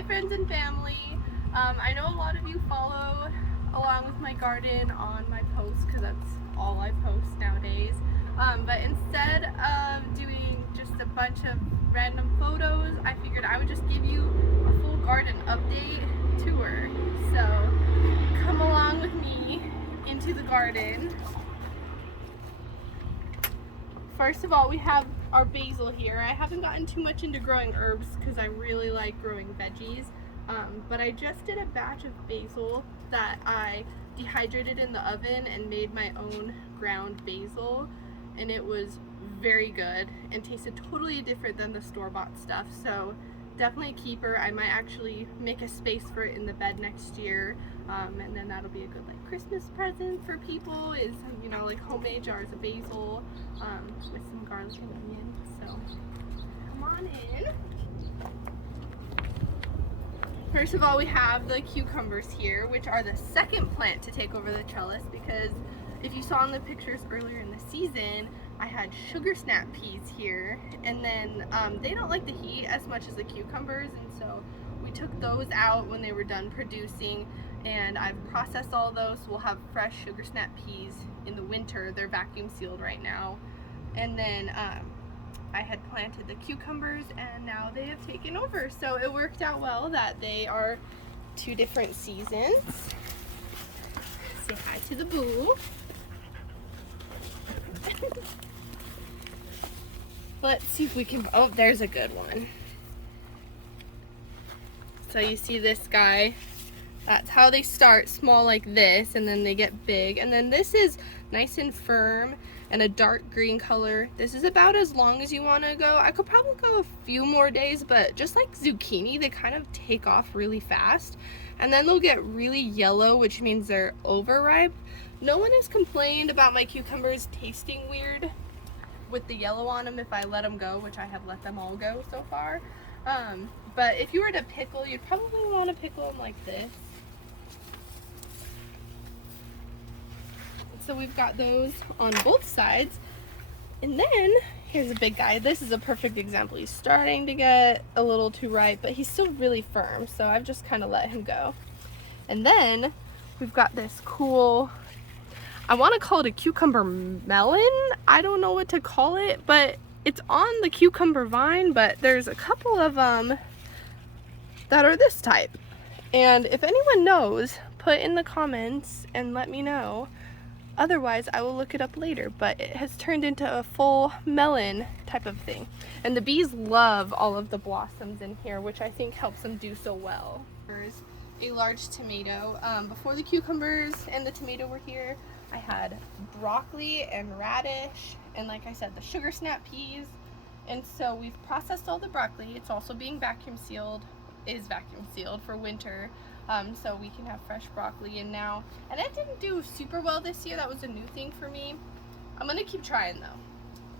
Hi friends and family. I know a lot of you follow along with my garden on my posts because that's all I post nowadays. But instead of doing just a bunch of random photos, I figured I would just give you a full garden update tour. So come along with me into the garden. First of all, we have our basil here. I haven't gotten too much into growing herbs because I really like growing veggies, but I just did a batch of basil that I dehydrated in the oven and made my own ground basil, and it was very good and tasted totally different than the store-bought stuff. So definitely a keeper. I might actually make a space for it in the bed next year, and then that'll be a good like Christmas present for people, is, you know, like homemade jars of basil with some garlic and onion. So come on in. First of all, we have the cucumbers here, which are the second plant to take over the trellis, because if you saw in the pictures earlier in the season, I had sugar snap peas here, and then they don't like the heat as much as the cucumbers, and so we took those out when they were done producing, and I've processed all those, so we'll have fresh sugar snap peas in the winter. They're vacuum sealed right now. And then I had planted the cucumbers, and now they have taken over, so it worked out well that they are two different seasons. Say hi to the boo. Let's see if we can, oh, there's a good one. So you see this guy, that's how they start, small like this, and then they get big. And then this is nice and firm and a dark green color. This is about as long as you want to go. I could probably go a few more days, but just like zucchini, they kind of take off really fast. And then they'll get really yellow, which means they're overripe. No one has complained about my cucumbers tasting weird with the yellow on them if I let them go, which I have let them all go so far. But if you were to pickle, you'd probably want to pickle them like this. So we've got those on both sides. And then here's a big guy. This is a perfect example. He's starting to get a little too ripe, but he's still really firm, so I've just kind of let him go. And then we've got this cool, I want to call it a cucumber melon. I don't know what to call it, but it's on the cucumber vine, but there's a couple of them that are this type. And if anyone knows, put in the comments and let me know. Otherwise, I will look it up later, but it has turned into a full melon type of thing. And the bees love all of the blossoms in here, which I think helps them do so well. There's a large tomato. Before the cucumbers and the tomato were here, I had broccoli and radish, and like I said, the sugar snap peas. And so we've processed all the broccoli. It's also being vacuum sealed for winter. So we can have fresh broccoli. And it didn't do super well this year. That was a new thing for me. I'm gonna keep trying though.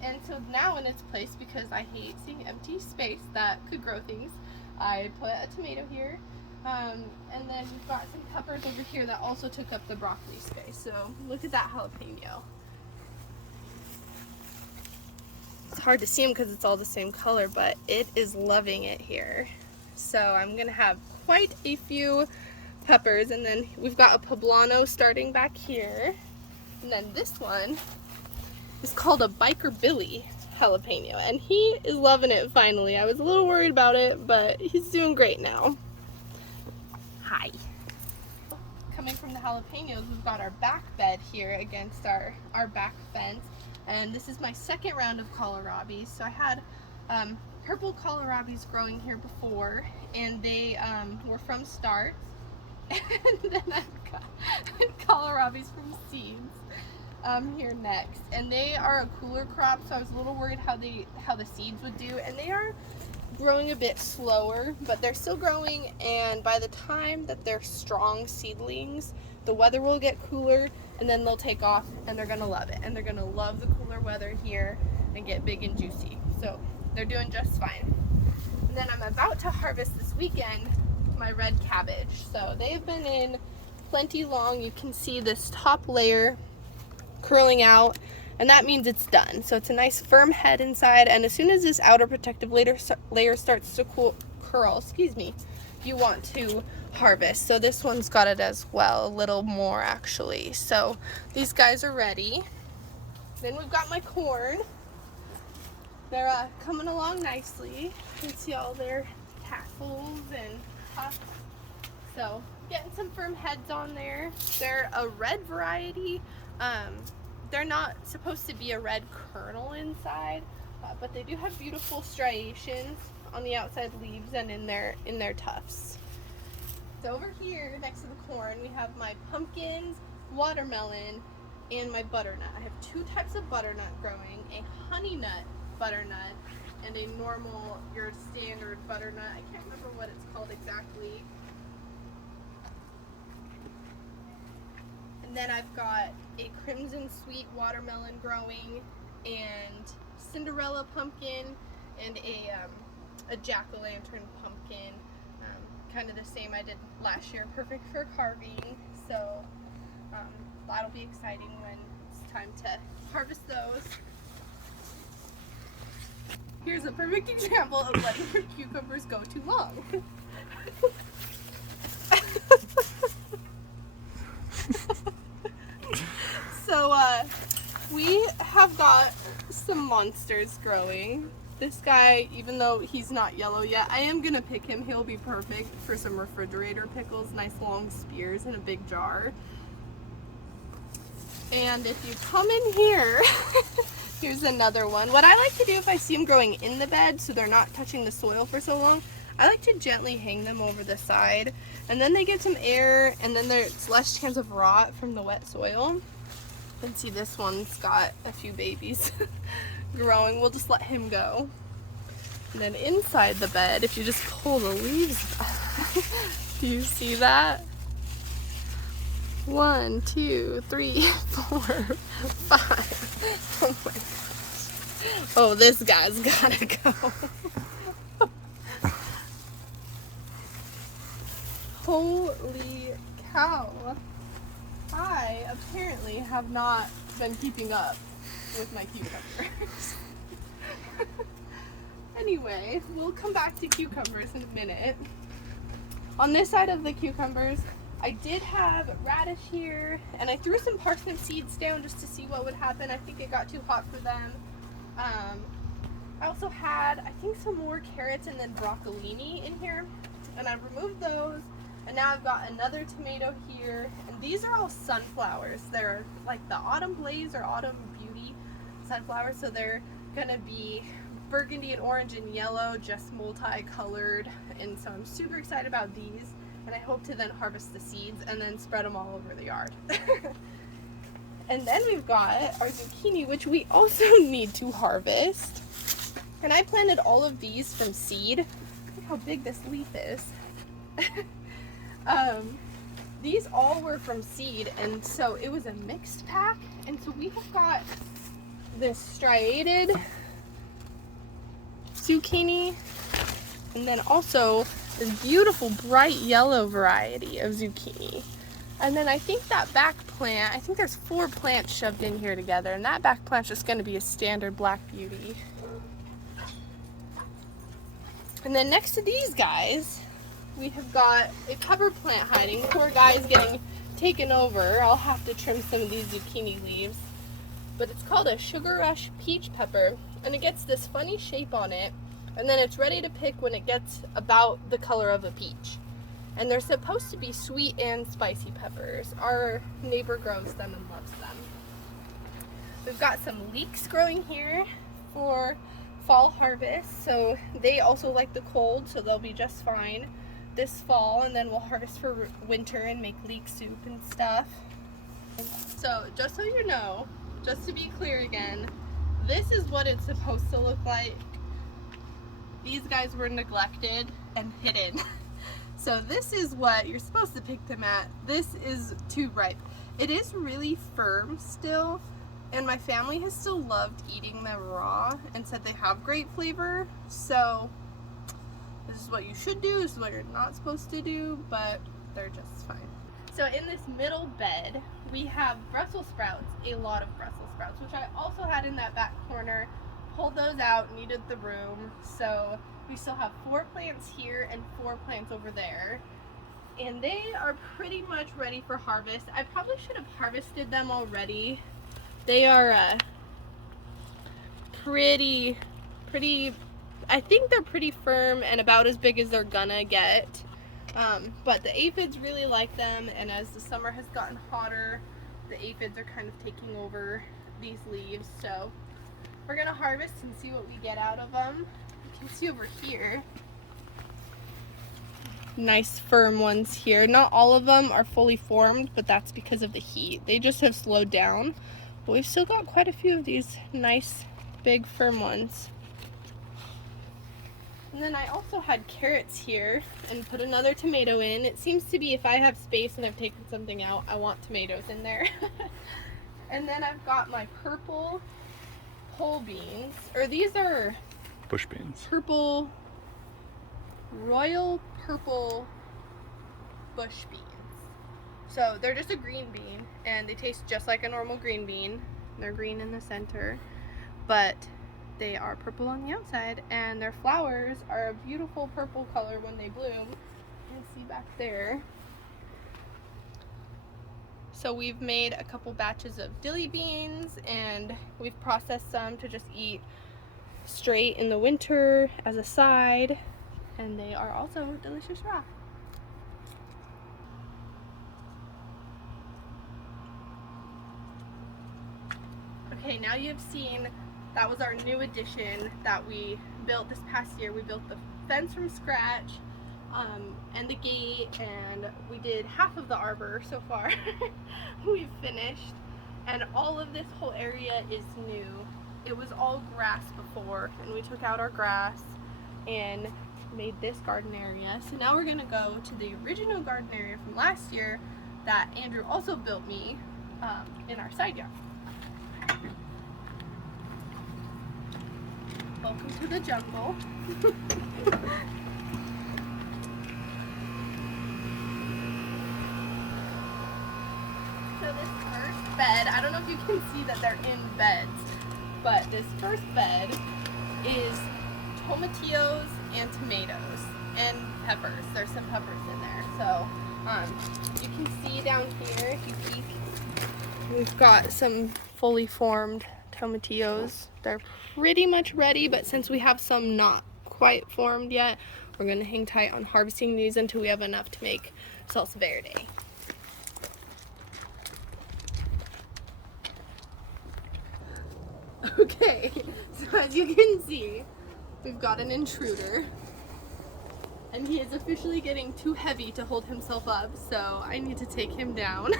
And so now in its place, because I hate seeing empty space that could grow things, I put a tomato here. And then we've got some peppers over here that also took up the broccoli space. So look at that jalapeno. It's hard to see them because it's all the same color, but it is loving it here. So I'm gonna have quite a few peppers, and then we've got a poblano starting back here, and then this one is called a Biker Billy jalapeno, and he is loving it finally. I was a little worried about it, but he's doing great now. Hi. Coming from the jalapenos, we've got our back bed here against our back fence, and this is my second round of kohlrabi. So I had purple kohlrabis growing here before, and they were from starts, and then I've got kohlrabis from seeds here next, and they are a cooler crop, so I was a little worried how the seeds would do, and they are growing a bit slower, but they're still growing, and by the time that they're strong seedlings, the weather will get cooler, and then they'll take off, and they're gonna love it, and they're gonna love the cooler weather here and get big and juicy. So they're doing just fine. And then I'm about to harvest this weekend my red cabbage. So they've been in plenty long. You can see this top layer curling out, and that means it's done. So it's a nice firm head inside, and as soon as this outer protective layer starts to curl, you want to harvest. So this one's got it as well, a little more actually. So these guys are ready. Then we've got my corn. They're coming along nicely. You can see all their tassels and husks. So getting some firm heads on there. They're a red variety. They're not supposed to be a red kernel inside, but they do have beautiful striations on the outside leaves and in their tufts. So over here next to the corn we have my pumpkins, watermelon, and my butternut. I have two types of butternut growing, a honey nut butternut and a normal, your standard butternut. I can't remember what it's called exactly. And then I've got a crimson sweet watermelon growing, and Cinderella pumpkin, and a jack-o'-lantern pumpkin, kind of the same I did last year, perfect for carving. So that'll be exciting when it's time to harvest those. Here's a perfect example of letting your cucumbers go too long. So we have got some monsters growing. This guy, even though he's not yellow yet, I am gonna pick him. He'll be perfect for some refrigerator pickles, nice long spears in a big jar. And if you come in here, here's another one. What I like to do if I see them growing in the bed so they're not touching the soil for so long, I like to gently hang them over the side, and then they get some air, and then there's less chance of rot from the wet soil. You can see this one's got a few babies growing. We'll just let him go. And then inside the bed, if you just pull the leaves back, do you see that? 1, 2, 3, 4, 5. Oh my gosh. Oh, this guy's gotta go. Holy cow. I apparently have not been keeping up with my cucumbers. Anyway, we'll come back to cucumbers in a minute. On this side of the cucumbers, I did have radish here, and I threw some parsnip seeds down just to see what would happen. I think it got too hot for them. I also had, I think, some more carrots and then broccolini in here, and I removed those. And now I've got another tomato here, and these are all sunflowers. They're like the Autumn Blaze or Autumn Beauty sunflowers, so they're gonna be burgundy and orange and yellow, just multicolored, and so I'm super excited about these, and I hope to then harvest the seeds and then spread them all over the yard. And then we've got our zucchini, which we also need to harvest, and I planted all of these from seed. Look how big this leaf is. These all were from seed, and so it was a mixed pack, and so we have got this striated zucchini, and then also this beautiful bright yellow variety of zucchini. And then I think that back plant, I think there's 4 plants shoved in here together, and that back plant's just going to be a standard Black Beauty. And then next to these guys, we have got a pepper plant hiding. Poor guy's getting taken over. I'll have to trim some of these zucchini leaves. But it's called a Sugar Rush peach pepper, and it gets this funny shape on it, and then it's ready to pick when it gets about the color of a peach. And they're supposed to be sweet and spicy peppers. Our neighbor grows them and loves them. We've got some leeks growing here for fall harvest, so they also like the cold, so they'll be just fine this fall, and then we'll harvest for winter and make leek soup and stuff. So just so you know, just to be clear again, this is what it's supposed to look like. These guys were neglected and hidden. So this is what you're supposed to pick them at. This is too ripe. It is really firm still, and my family has still loved eating them raw and said they have great flavor. So this is what you should do, this is what you're not supposed to do, but they're just fine. So in this middle bed, we have Brussels sprouts, a lot of Brussels sprouts, which I also had in that back corner. Pulled those out, needed the room, so We still have 4 plants here and 4 plants over there. And they are pretty much ready for harvest. I probably should have harvested them already. They are pretty, I think they're pretty firm and about as big as they're gonna get. But the aphids really like them, and as the summer has gotten hotter, the aphids are kind of taking over these leaves. So we're gonna harvest and see what we get out of them. You can see over here, nice firm ones here. Not all of them are fully formed, but that's because of the heat. They just have slowed down. But we've still got quite a few of these nice big firm ones. And then I also had carrots here and put another tomato in. It seems to be if I have space and I've taken something out, I want tomatoes in there. And then I've got my purple pole beans, or these are bush beans. Purple, royal purple bush beans. So they're just a green bean and they taste just like a normal green bean. They're green in the center, but they are purple on the outside, and their flowers are a beautiful purple color when they bloom. You can see back there. So we've made a couple batches of dilly beans, and we've processed some to just eat straight in the winter as a side, and they are also delicious raw. Okay, now you've seen, that was our new addition that we built this past year. We built the fence from scratch, and the gate, and we did half of the arbor so far. We've finished, and all of this whole area is new. It was all grass before, and we took out our grass and made this garden area. So now we're gonna go to the original garden area from last year that Andrew also built me in our side yard. Welcome to the jungle. So this first bed, I don't know if you can see that they're in beds, but this first bed is tomatillos and tomatoes and peppers. There's some peppers in there. So you can see down here, if you peek, we've got some fully formed tomatillos. They're pretty much ready, but since we have some not quite formed yet, we're gonna hang tight on harvesting these until we have enough to make salsa verde. Okay, so as you can see, we've got an intruder, and he is officially getting too heavy to hold himself up, so I need to take him down.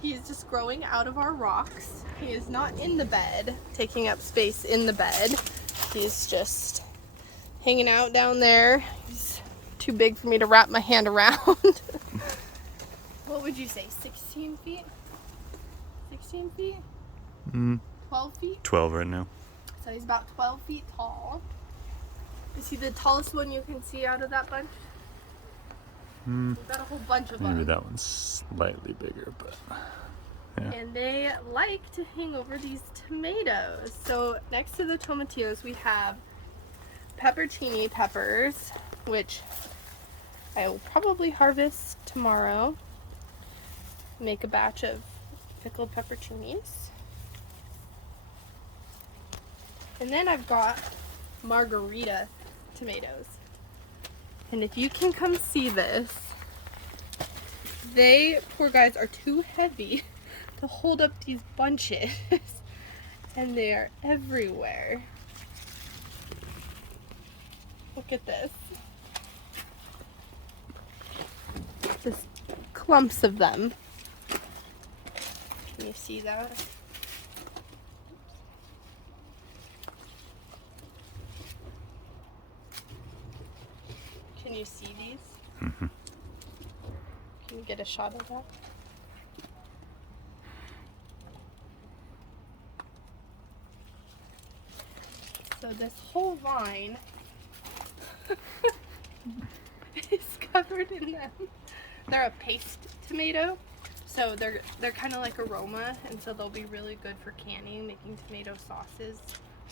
He is just growing out of our rocks. He is not in the bed, taking up space in the bed. He's just hanging out down there. He's too big for me to wrap my hand around. What would you say, 16 feet? 16 feet? 12 feet? 12 right now. So he's about 12 feet tall. Is he the tallest one you can see out of that bunch? We've got a whole bunch of them. Maybe that one's slightly bigger, but yeah. And they like to hang over these tomatoes. So next to the tomatillos we have peppercini peppers, which I will probably harvest tomorrow. Make a batch of pickled peppercinis. And then I've got margarita tomatoes. And if you can come see this, they, poor guys, are too heavy to hold up these bunches. And they are everywhere. Look at this. Just clumps of them. Can you see that? Can you see these? Mm-hmm. Can you get a shot of that? So this whole vine is covered in them. They're a paste tomato, so they're kind of like aroma, and so they'll be really good for canning, making tomato sauces.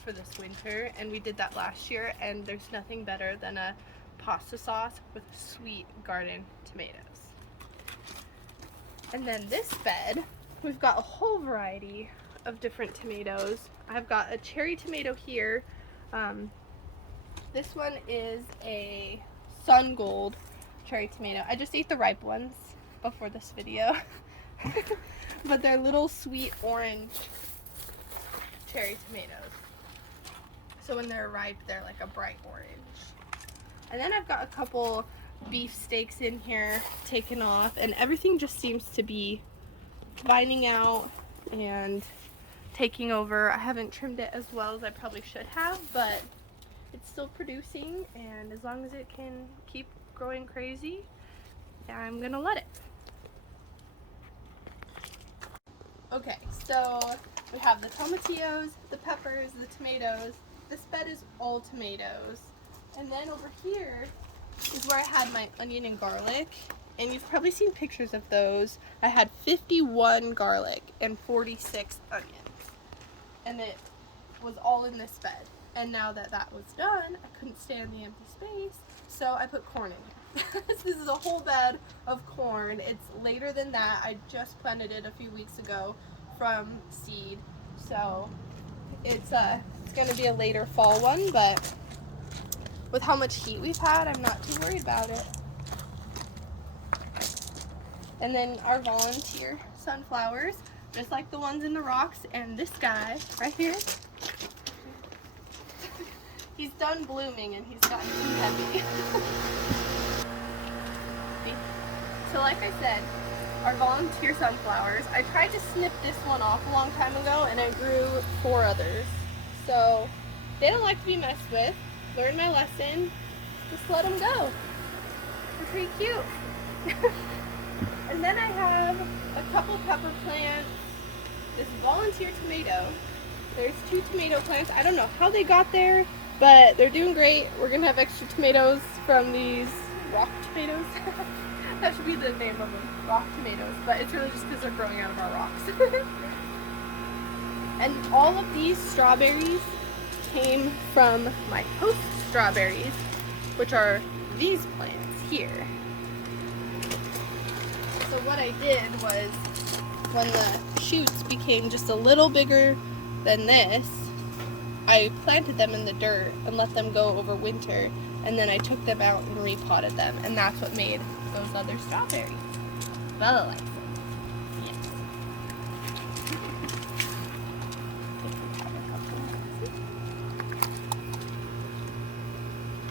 for this winter, and we did that last year, and there's nothing better than a pasta sauce with sweet garden tomatoes. And then this bed, we've got a whole variety of different tomatoes. I've got a cherry tomato here. This one is a sun gold cherry tomato. I just ate the ripe ones before this video. But they're little sweet orange cherry tomatoes. So when they're ripe, they're like a bright orange. And then I've got a couple beef steaks in here taken off, and everything just seems to be vining out and taking over. I haven't trimmed it as well as I probably should have, but it's still producing, and as long as it can keep growing crazy, I'm gonna let it. Okay, so we have the tomatillos, the peppers, the tomatoes. This bed is all tomatoes. And then over here is where I had my onion and garlic. And you've probably seen pictures of those. I had 51 garlic and 46 onions. And it was all in this bed. And now that that was done, I couldn't stand the empty space, so I put corn in here. This is a whole bed of corn. It's later than that. I just planted it a few weeks ago from seed. So it's gonna be a later fall one, but with how much heat we've had, I'm not too worried about it. And then our volunteer sunflowers, just like the ones in the rocks, and this guy right here, he's done blooming and he's gotten too heavy. So like I said, our volunteer sunflowers, I tried to snip this one off a long time ago, and I grew 4 others. So they don't like to be messed with. Learned my lesson. Just let them go. They're pretty cute. And then I have a couple pepper plants, this volunteer tomato. There's 2 tomato plants. I don't know how they got there, but they're doing great. We're gonna have extra tomatoes from these rock tomatoes. That should be the name of them, rock tomatoes, but it's really just because they're growing out of our rocks. And all of these strawberries came from my host strawberries, which are these plants here. So what I did was, when the shoots became just a little bigger than this, I planted them in the dirt and let them go over winter, and then I took them out and repotted them, and that's what made those other strawberries. Bella likes them. Yes.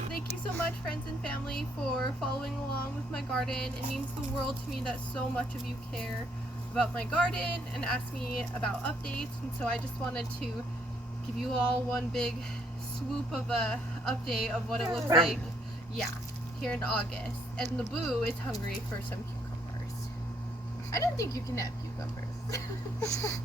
Thank you so much, friends and family, for following along with my garden. It means the world to me that so much of you care about my garden and ask me about updates, and so I just wanted to give you all one big swoop of a update of what it looks like. Yeah, here in August. And the boo is hungry for some cucumbers. I don't think you can have cucumbers.